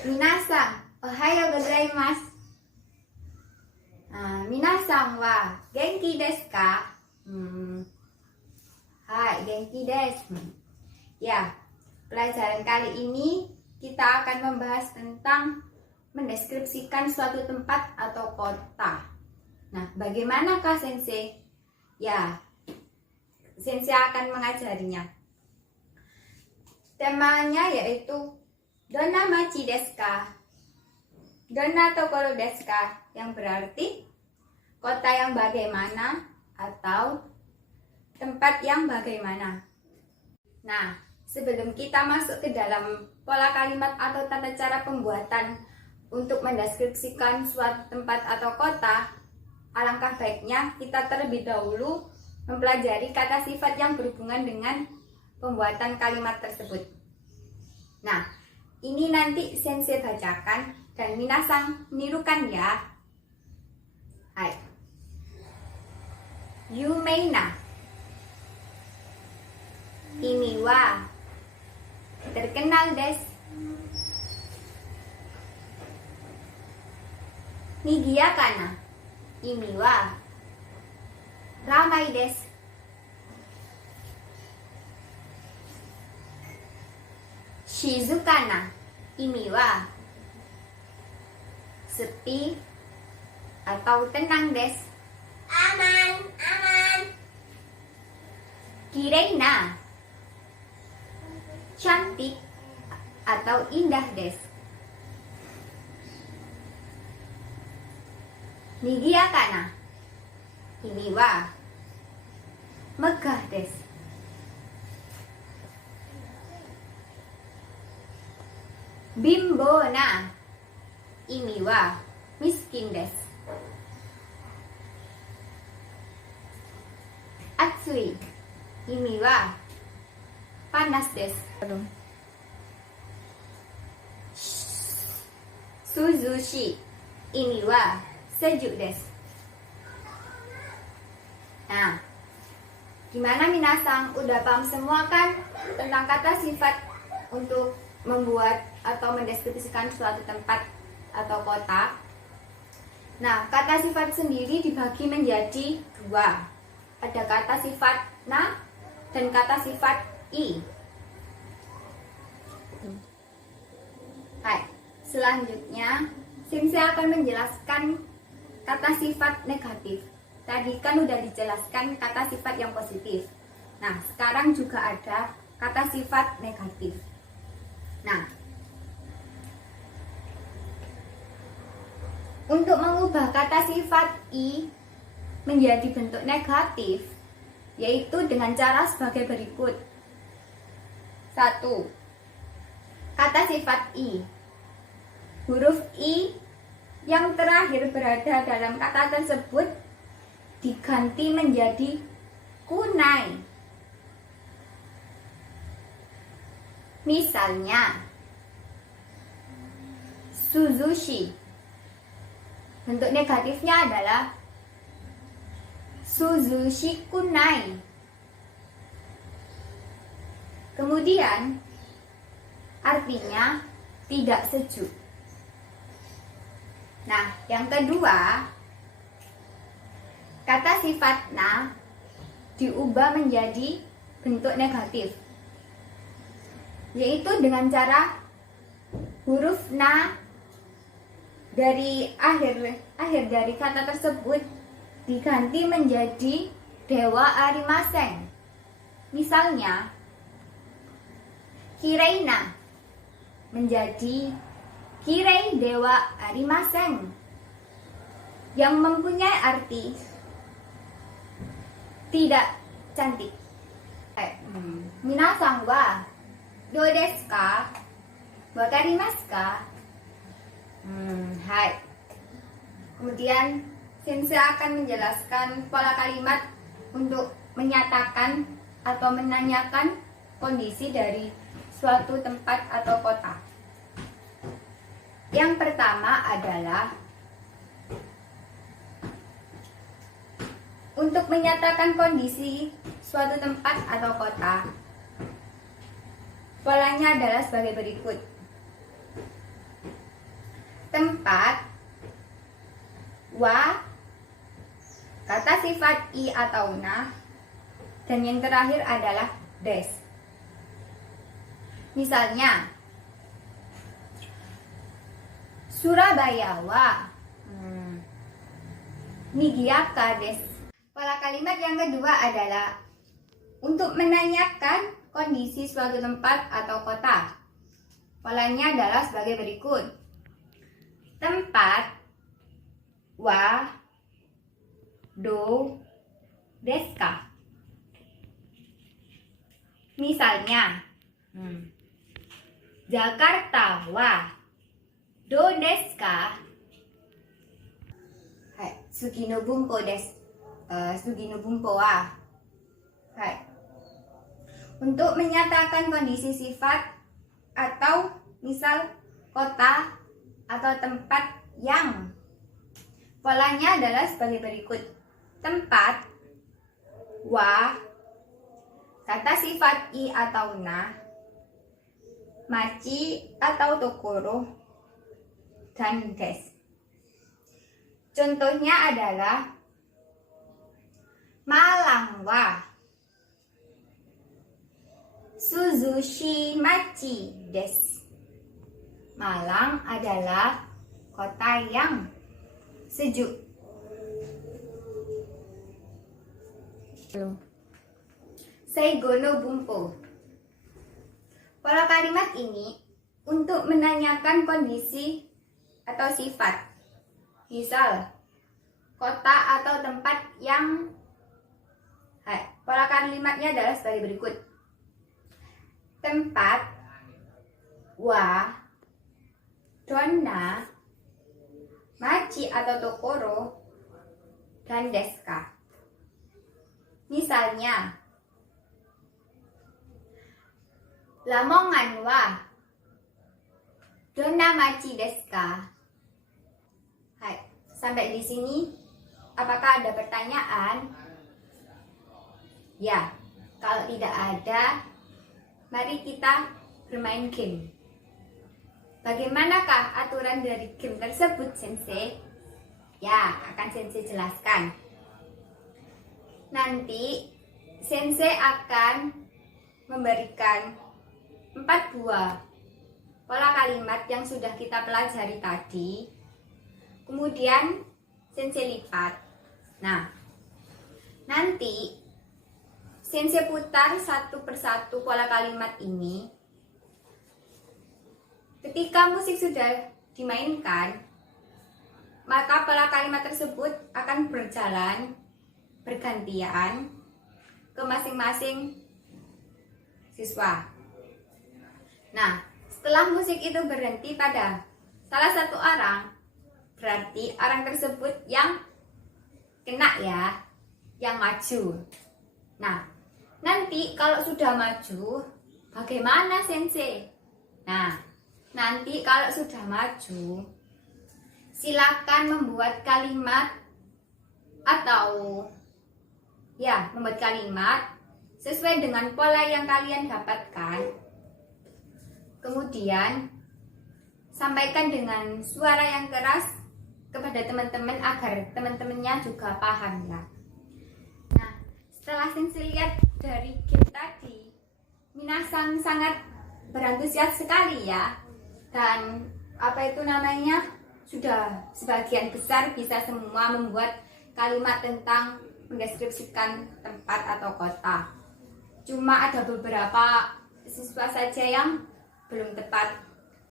Minasan, ohayo gozaimasu. Minasan wa genki desu ka? Hai, genki desu. Ya, pelajaran kali ini kita akan membahas tentang mendeskripsikan suatu tempat atau kota. Nah, bagaimanakah Sensei? Ya, Sensei akan mengajarinya. Temanya yaitu Donna machi desu ka? Donna tokoro desu ka? Yang berarti kota yang bagaimana atau tempat yang bagaimana. Nah, sebelum kita masuk ke dalam pola kalimat atau tata cara pembuatan untuk mendeskripsikan suatu tempat atau kota, alangkah baiknya kita terlebih dahulu mempelajari kata sifat yang berhubungan dengan pembuatan kalimat tersebut. Nah, ini nanti Sensei bacakan dan minasan menirukan ya. Hai. Yumeina. Ini wa terkenal desu. Nigiyakana. Ini wa ramai desu. Shizukana. Ini wa sepi atau tenang desu. Aman. Kireina. Cantik atau indah desu. Nigiyakana. Ini wa megah desu. Bimbona. Ini wa miskin desu. Atsui. Ini wa panas desu. Suzushi. Ini wa sejuk desu. Nah, gimana minasan? Udah paham semua kan tentang kata sifat untuk membuat atau mendeskripsikan suatu tempat atau kota? Nah, kata sifat sendiri dibagi menjadi dua. Ada kata sifat na dan kata sifat i. Hai, selanjutnya Sensei akan menjelaskan kata sifat negatif. Tadi kan udah dijelaskan kata sifat yang positif. Nah, sekarang juga ada kata sifat negatif. Nah, untuk mengubah kata sifat i menjadi bentuk negatif, yaitu dengan cara sebagai berikut. 1. Kata sifat i. Huruf i yang terakhir berada dalam kata tersebut diganti menjadi kunai. Misalnya, Suzushi. Bentuk negatifnya adalah Suzushi kunai. Kemudian, artinya tidak sejuk. Nah, yang kedua, kata sifat na diubah menjadi bentuk negatif, yaitu dengan cara huruf na dari akhir dari kata tersebut diganti menjadi dewa arimasen. Misalnya, kireina menjadi kirei dewa arimasen, yang mempunyai arti tidak cantik. Minasan wa dou desu ka? Wakarimasu ka? Hai. Kemudian Sensei akan menjelaskan pola kalimat untuk menyatakan atau menanyakan kondisi dari suatu tempat atau kota. Yang pertama adalah untuk menyatakan kondisi suatu tempat atau kota. Polanya adalah sebagai berikut. tempat, wa, kata sifat i atau na, dan yang terakhir adalah des. Misalnya, Surabaya wa Niigata desu. Pola kalimat yang kedua adalah untuk menanyakan kondisi suatu tempat atau kota. Polanya adalah sebagai berikut. Tempat wa do desu ka. Misalnya, Jakarta wa do desu ka? Hai, sugi no bunpo desu. Sugi no bunpo wa. Hai. Untuk menyatakan kondisi sifat atau misal kota atau tempat yang, polanya adalah sebagai berikut. Tempat wa, kata sifat i atau na, machi atau tokoro, dan des. Contohnya adalah Malang wa Suzushi machi desu. Malang adalah kota yang sejuk. Seigo no bunpo. Pola kalimat ini untuk menanyakan kondisi atau sifat. Misal, kota atau tempat yang, pola kalimatnya adalah sebagai berikut. Tempat wa donna machi atau tokoro dan desu ka. Misalnya, Lamongan wa donna machi desu ka? Hai, sampai di sini apakah ada pertanyaan? Ya, kalau tidak ada, mari kita bermain game. Bagaimanakah aturan dari game tersebut, Sensei? Ya, akan Sensei jelaskan. Nanti Sensei akan memberikan 4 buah pola kalimat yang sudah kita pelajari tadi. Kemudian Sensei lipat. Nah, nanti Sensei putar satu persatu pola kalimat ini. Ketika musik sudah dimainkan, maka pola kalimat tersebut akan berjalan bergantian ke masing-masing siswa. Nah, setelah musik itu berhenti pada salah satu orang, berarti orang tersebut yang kena ya, yang maju. Nah, nanti kalau sudah maju, bagaimana Sensei? Nah, nanti kalau sudah maju, silakan membuat kalimat atau membuat kalimat sesuai dengan pola yang kalian dapatkan. Kemudian sampaikan dengan suara yang keras kepada teman-teman agar teman-temannya juga paham ya. Nah, setelah Sensei lihat dari game tadi, Minasang sangat berantusias sekali ya. Dan sudah sebagian besar bisa semua membuat kalimat tentang mendeskripsikan tempat atau kota. Cuma ada beberapa siswa saja yang belum tepat